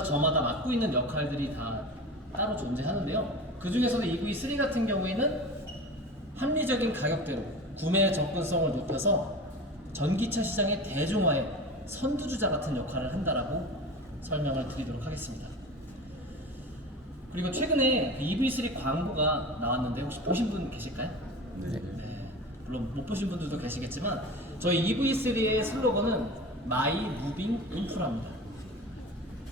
각자 저마다 맡고 있는 역할들이 다 따로 존재하는데요. 그 중에서도 EV3 같은 경우에는 합리적인 가격대로 구매 접근성을 높여서 전기차 시장의 대중화에 선두주자 같은 역할을 한다라고 설명을 드리도록 하겠습니다. 그리고 최근에 EV3 광고가 나왔는데 혹시 보신 분 계실까요? 네. 물론 못 보신 분들도 계시겠지만 저희 EV3의 슬로건은 마이 무빙 인프라입니다.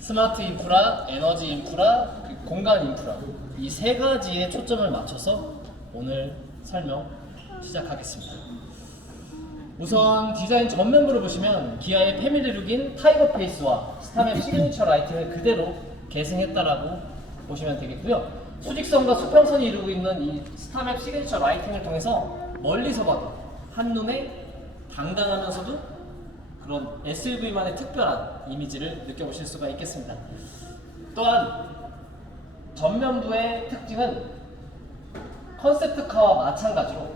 스마트 인프라, 에너지 인프라, 그리고 공간 인프라 이 세 가지에 초점을 맞춰서 오늘 설명 시작하겠습니다. 우선 디자인 전면부를 보시면 기아의 패밀리룩인 타이거 페이스와 스타맵 시그니처 라이팅을 그대로 계승했다라고 보시면 되겠고요. 수직선과 수평선이 이루고 있는 이 스타맵 시그니처 라이팅을 통해서 멀리서 봐도 한눈에 당당하면서도 그런 SUV만의 특별한 이미지를 느껴보실 수가 있겠습니다. 또한 전면부의 특징은 컨셉트카와 마찬가지로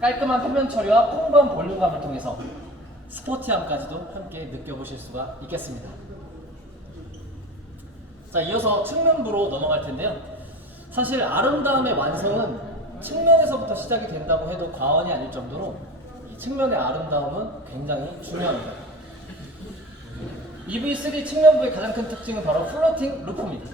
깔끔한 표면 처리와 풍부한 볼륨감을 통해서 스포티함까지도 함께 느껴보실 수가 있겠습니다. 자, 이어서 측면부로 넘어갈 텐데요. 사실 아름다움의 완성은 측면에서부터 시작이 된다고 해도 과언이 아닐 정도로 이 측면의 아름다움은 굉장히 중요합니다. EV3 측면부의 가장 큰 특징은 바로 플로팅 루프입니다.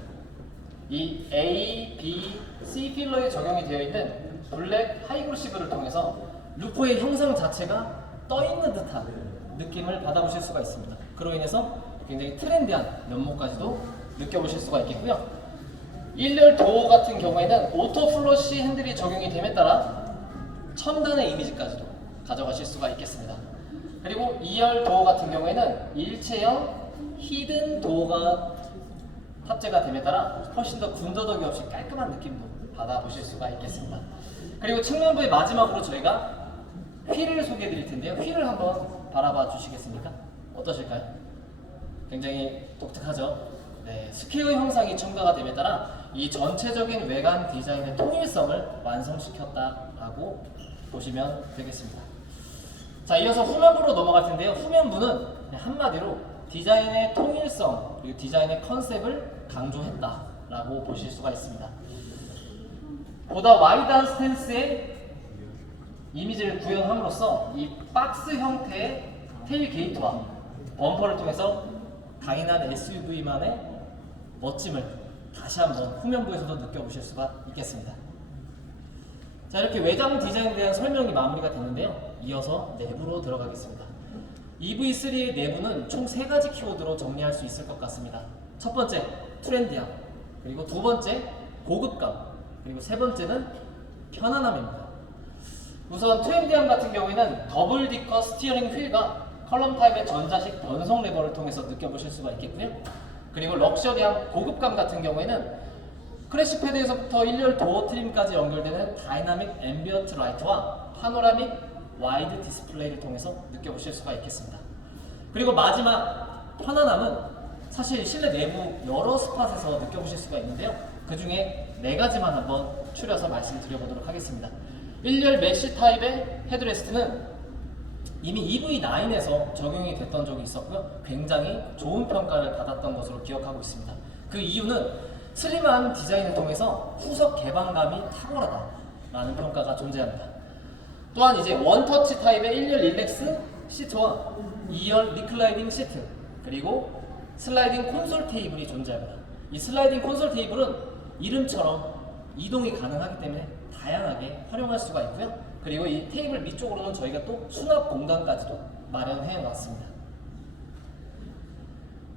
이 A, B, C 필러에 적용이 되어 있는 블랙 하이그로시브를 통해서 루프의 형상 자체가 떠있는 듯한 느낌을 받아보실 수가 있습니다. 그로 인해서 굉장히 트렌디한 면모까지도 느껴보실 수가 있겠고요. 1열 도어 같은 경우에는 오토 플러시 핸들이 적용이 됨에 따라 첨단의 이미지까지도 가져가실 수가 있겠습니다. 그리고 2열 도어 같은 경우에는 일체형 히든 도어가 탑재가 됨에 따라 훨씬 더 군더더기 없이 깔끔한 느낌도 받아보실 수가 있겠습니다. 그리고 측면부의 마지막으로 저희가 휠을 소개해 드릴 텐데요. 휠을 한번 바라봐 주시겠습니까? 어떠실까요? 굉장히 독특하죠? 네, 스퀘어 형상이 첨가가 됨에 따라 이 전체적인 외관 디자인의 통일성을 완성시켰다라고 보시면 되겠습니다. 자, 이어서 후면부로 넘어갈 텐데요. 후면부는 한마디로 디자인의 통일성 그리고 디자인의 컨셉을 강조했다라고 보실 수가 있습니다. 보다 와이드한 스탠스의 이미지를 구현함으로써 이 박스 형태의 테일 게이트와 범퍼를 통해서 강인한 SUV만의 멋짐을 다시 한번 후면부에서도 느껴보실 수가 있겠습니다. 자, 이렇게 외장 디자인에 대한 설명이 마무리가 됐는데요. 이어서 내부로 들어가겠습니다. EV3의 내부는 총 3가지 키워드로 정리할 수 있을 것 같습니다. 첫 번째, 트렌디함. 그리고 두 번째, 고급감. 그리고 세 번째는 편안함입니다. 우선 트렌디함 같은 경우에는 더블 디커 스티어링 휠과 컬럼 타입의 전자식 변속 레버를 통해서 느껴보실 수가 있겠고요. 그리고 럭셔리함, 고급감 같은 경우에는 크래시 패드에서부터 1열 도어 트림까지 연결되는 다이나믹 앰비언트 라이트와 파노라믹 와이드 디스플레이를 통해서 느껴보실 수가 있겠습니다. 그리고 마지막 편안함은 사실 실내 내부 여러 스팟에서 느껴보실 수가 있는데요. 그 중에 4가지만 한번 추려서 말씀드려보도록 하겠습니다. 1열 메쉬 타입의 헤드레스트는 이미 EV9에서 적용이 됐던 적이 있었고요. 굉장히 좋은 평가를 받았던 것으로 기억하고 있습니다. 그 이유는 슬림한 디자인을 통해서 후석 개방감이 탁월하다라는 평가가 존재합니다. 또한 이제 원터치 타입의 1열 릴렉스 시트와 2열 리클라이딩 시트 그리고 슬라이딩 콘솔 테이블이 존재합니다. 이 슬라이딩 콘솔 테이블은 이름처럼 이동이 가능하기 때문에 다양하게 활용할 수가 있고요. 그리고 이 테이블 밑쪽으로는 저희가 또 수납 공간까지도 마련해 놨습니다.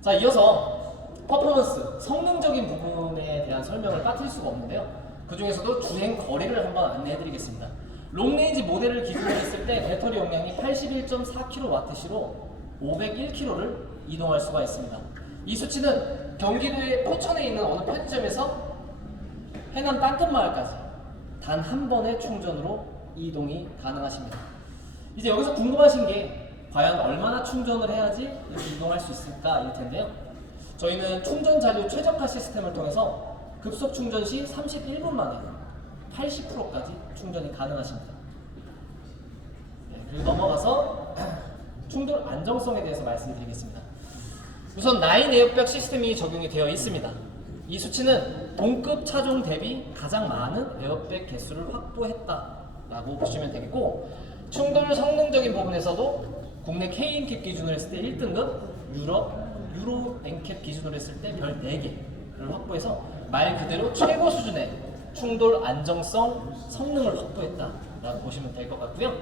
자, 이어서 퍼포먼스, 성능적인 부분에 대한 설명을 빠뜨릴 수가 없는데요. 그 중에서도 주행 거리를 한번 안내해 드리겠습니다. 롱레인지 모델을 기준으로 했을 때 배터리 용량이 81.4kWh로 501km를 이동할 수가 있습니다. 이 수치는 경기도의 포천에 있는 어느 편의점에서 해남 땅끝마을까지 단 한 번의 충전으로 이동이 가능하십니다. 이제 여기서 궁금하신 게 과연 얼마나 충전을 해야지 이렇게 이동할 수 있을까 일 텐데요. 저희는 충전 잔류 최적화 시스템을 통해서 급속 충전 시 31분 만에 80%까지 충전이 가능하십니다. 네, 그리고 넘어가서 충돌 안정성에 대해서 말씀드리겠습니다. 우선 9 에어백 시스템이 적용이 되어 있습니다. 이 수치는 동급 차종 대비 가장 많은 에어백 개수를 확보했다라고 보시면 되겠고, 충돌 성능적인 부분에서도 국내 K-NCAP 기준으로 했을 때 1등급, 유로 NCAP 기준으로 했을 때 별 4개를 확보해서 말 그대로 최고 수준의 충돌 안정성 성능을 확보했다라고 보시면 될 것 같고요.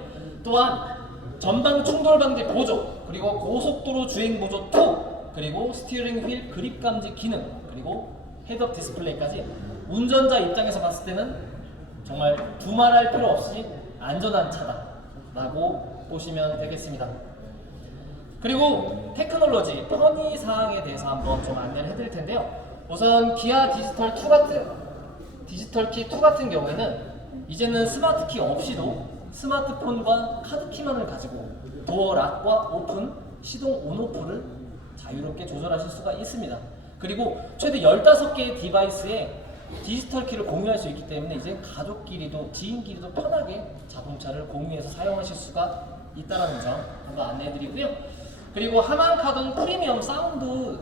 또한 전방 충돌 방지 보조, 그리고 고속도로 주행 보조 2, 그리고 스티어링 휠 그립 감지 기능, 그리고 헤드업 디스플레이까지 운전자 입장에서 봤을 때는 정말 두말할 필요 없이 안전한 차다라고 보시면 되겠습니다. 그리고 테크놀로지, 편의 사항에 대해서 한번 좀 안내를 해드릴 텐데요. 우선 기아 디지털 키 2 같은 경우에는 이제는 스마트 키 없이도 스마트폰과 카드 키만을 가지고 도어 락과 오픈, 시동 온오프를 자유롭게 조절하실 수가 있습니다. 그리고 최대 15개의 디바이스에 디지털 키를 공유할 수 있기 때문에 이제 가족끼리도 지인끼리도 편하게 자동차를 공유해서 사용하실 수가 있다는 점 한번 안내해드리고요. 그리고 하만카돈 프리미엄 사운드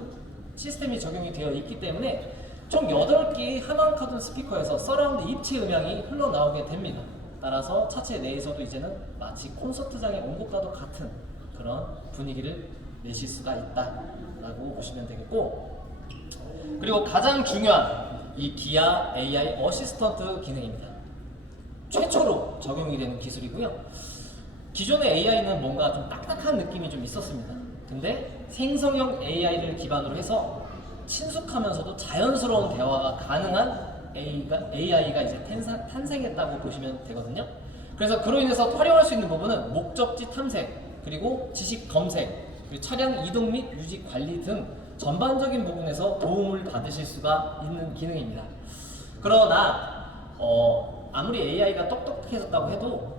시스템이 적용이 되어 있기 때문에 총 8개의 하만카돈 스피커에서 서라운드 입체 음향이 흘러나오게 됩니다. 따라서 차체 내에서도 이제는 마치 콘서트장에 온 것과도 같은 그런 분위기를 내실 수가 있다라고 보시면 되겠고, 그리고 가장 중요한 이 기아 AI 어시스턴트 기능입니다. 최초로 적용이 되는 기술이고요. 기존의 AI는 뭔가 좀 딱딱한 느낌이 좀 있었습니다. 근데 생성형 AI를 기반으로 해서 친숙하면서도 자연스러운 대화가 가능한 AI가 이제 탄생했다고 보시면 되거든요. 그래서 그로 인해서 활용할 수 있는 부분은 목적지 탐색, 그리고 지식 검색, 그리고 차량 이동 및 유지 관리 등 전반적인 부분에서 도움을 받으실 수가 있는 기능입니다. 그러나 아무리 AI가 똑똑해졌다고 해도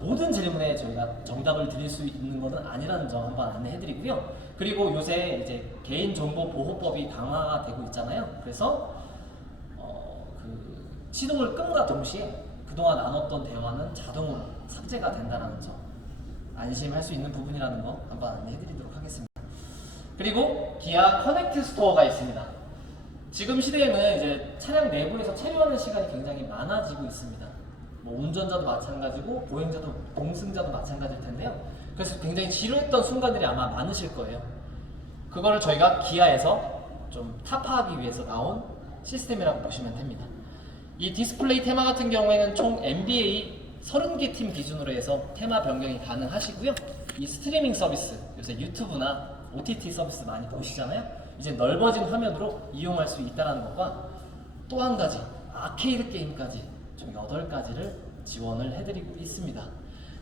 모든 질문에 저희가 정답을 드릴 수 있는 것은 아니라는 점 한번 안내해드리고요. 그리고 요새 이제 개인정보보호법이 강화가 되고 있잖아요. 그래서 그 시동을 끈과 동시에 그동안 나눴던 대화는 자동으로 삭제가 된다는 점 안심할 수 있는 부분이라는 거 한번 안내해드리도록 하겠습니다. 그리고 기아 커넥트 스토어가 있습니다. 지금 시대에는 이제 차량 내부에서 체류하는 시간이 굉장히 많아지고 있습니다. 뭐 운전자도 마찬가지고 보행자도 동승자도 마찬가지일 텐데요. 그래서 굉장히 지루했던 순간들이 아마 많으실 거예요. 그거를 저희가 기아에서 좀 타파하기 위해서 나온 시스템이라고 보시면 됩니다. 이 디스플레이 테마 같은 경우에는 총 NBA 30개 팀 기준으로 해서 테마 변경이 가능하시고요. 이 스트리밍 서비스, 요새 유튜브나 OTT 서비스 많이 보시잖아요. 이제 넓어진 화면으로 이용할 수 있다는 것과 또 한 가지 아케이드 게임까지 총 8가지를 지원을 해드리고 있습니다.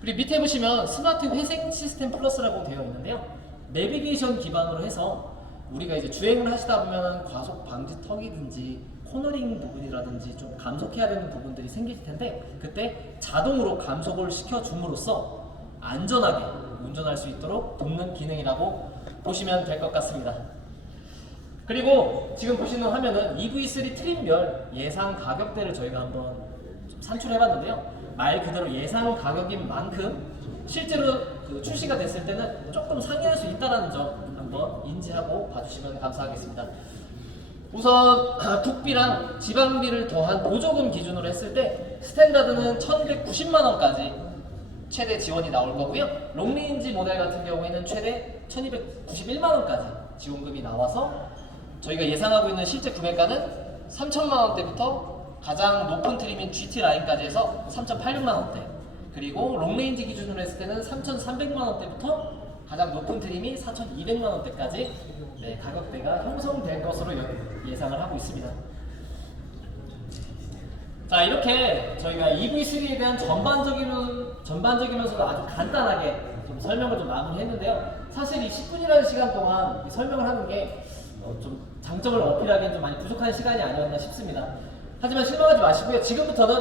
그리고 밑에 보시면 스마트 회생 시스템 플러스라고 되어 있는데요. 내비게이션 기반으로 해서 우리가 이제 주행을 하시다 보면 과속 방지 턱이든지 코너링 부분이라든지 좀 감속해야 되는 부분들이 생길 텐데, 그때 자동으로 감속을 시켜줌으로써 안전하게 운전할 수 있도록 돕는 기능이라고 보시면 될 것 같습니다. 그리고 지금 보시는 화면은 EV3 트림별 예상 가격대를 저희가 한번 좀 산출해봤는데요. 말 그대로 예상 가격인 만큼 실제로 그 출시가 됐을 때는 조금 상회할 수 있다는 점 한번 인지하고 봐주시면 감사하겠습니다. 우선 국비랑 지방비를 더한 보조금 기준으로 했을 때 스탠다드는 1,190만원까지 최대 지원이 나올 거고요. 롱레인지 모델 같은 경우에는 최대 1,291만원까지 지원금이 나와서 저희가 예상하고 있는 실제 구매가는 3,000만원대부터 가장 높은 트림인 GT 라인까지 해서 3,800만원대, 그리고 롱레인지 기준으로 했을 때는 3,300만원대부터 가장 높은 트림이 4,200만원대까지 가격대가 형성될 것으로 예상을 하고 있습니다. 자, 이렇게 저희가 EV3에 대한 전반적이면서도 아주 간단하게 좀 설명을 좀 마무리했는데요. 사실 이 10분이라는 시간 동안 설명을 하는 게 좀 장점을 어필하기엔 좀 많이 부족한 시간이 아니었나 싶습니다. 하지만 실망하지 마시고요. 지금부터는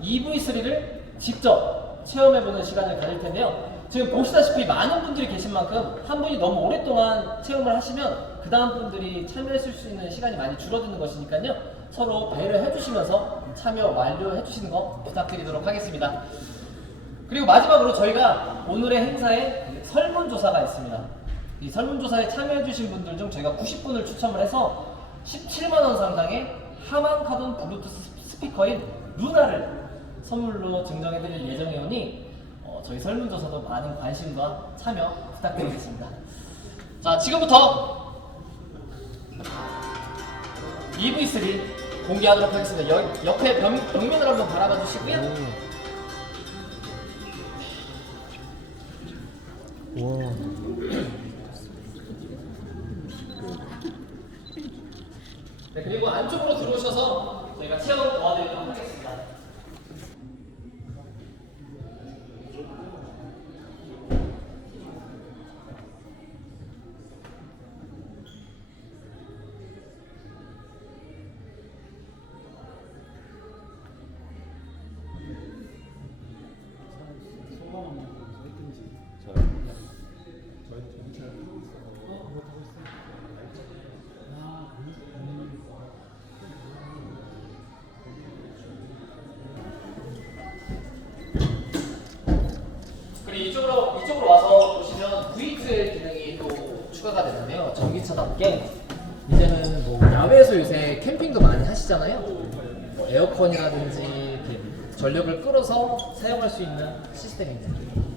EV3를 직접 체험해보는 시간을 가질 텐데요. 지금 보시다시피 많은 분들이 계신 만큼 한 분이 너무 오랫동안 체험을 하시면 그 다음 분들이 참여하실 수 있는 시간이 많이 줄어드는 것이니까요. 서로 배려해 주시면서 참여 완료해 주시는 거 부탁드리도록 하겠습니다. 그리고 마지막으로 저희가 오늘의 행사에 설문조사가 있습니다. 이 설문조사에 참여해주신 분들 중 저희가 90분을 추첨을 해서 17만원 상당의 하만 카돈 블루투스 스피커인 루나를 선물로 증정해드릴 예정이오니 저희 설문조사도 많은 관심과 참여 부탁드리겠습니다. 자, 지금부터 EV3 공개하도록 하겠습니다. 옆에 벽면을 한번 바라봐 주시고요. 와. 네, 그리고 안쪽으로 들어오셔서 저희가 체험 도와드리도록 하겠습니다. 그리고 이쪽으로 와서 보시면 V2의 기능이 또 추가가 되는데요. 전기차답게 이제는 뭐 야외에서 요새 캠핑도 많이 하시잖아요. 뭐 에어컨이라든지 이렇게 전력을 끌어서 사용할 수 있는 시스템입니다.